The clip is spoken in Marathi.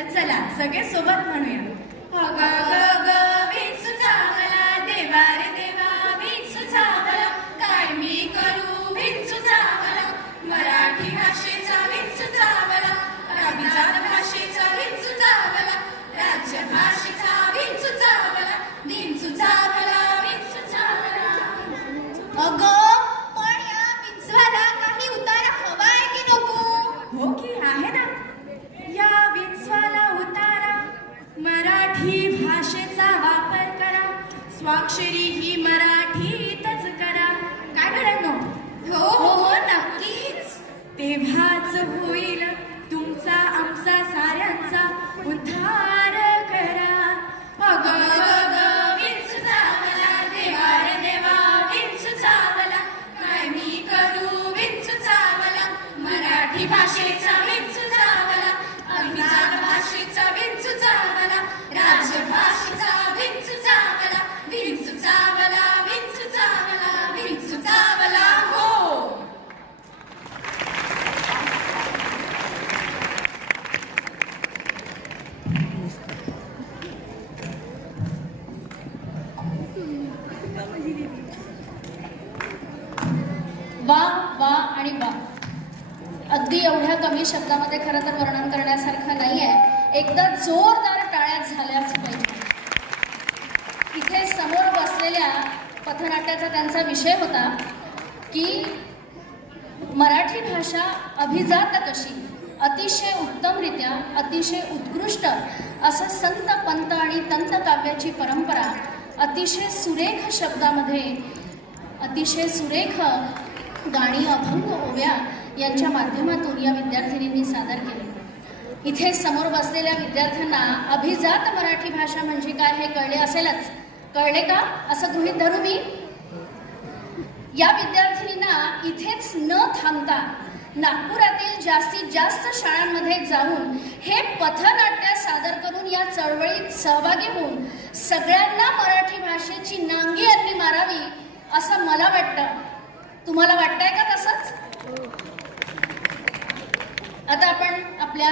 तर चला सगळे सोबत म्हणूया. काय मी करू विंचू चावला मराठी भाषेचा विंचू चावला अभिजात भाषेचा विंचू चावला राज्य भाषेचा विंचू चावला विंचू चावला विंचू चावला अगं स्वाक्षरी ही मराठीतच करा. काय घडत हो हो हो नक्कीच. तेव्हाच होईल तुमचा आमचा साऱ्यांचा उद्धार करा. अग ग ग विंचू चावला देवा रे देवा विंचू चावला. काय मी करू विंच चावला? मराठी भाषेचा वा वा आणि वा. अगदी एवढ्या कमी शब्दामध्ये खरं तर वर्णन करण्यासारखं नाही आहे एकदा जोरदार टाळ्यात झाल्याच पाहिजे. इथे समोर बसलेल्या पथनाट्याचा त्यांचा विषय होता की मराठी भाषा अभिजात कशी? अतिशय उत्तमरित्या अतिशय उत्कृष्ट असं संत पंत आणि तंत काव्याची परंपरा अतिशय सुरेख शब्दामध्ये अतिशय सुरेख गाणी अभंग ओव्या यांच्या माध्यमातून या विद्यार्थिनींनी सादर केले. इथे समोर बसलेल्या विद्यार्थ्यांना अभिजात मराठी भाषा म्हणजे काय हे कळले असेलच. कळले का? असं गृहित धरू मी. या विद्यार्थिनींना इथेच न थांबता नागपुरातील जास्तीत जास्त शाळांमध्ये जाऊन हे पथनाट्य सादर करून या चळवळीत सहभागी होऊन सगळ्यांना मराठी भाषेची नांगी यांनी मारावी असं मला वाटतं. तुम्हाला वाटतंय का तसंच? आता आपण आपल्या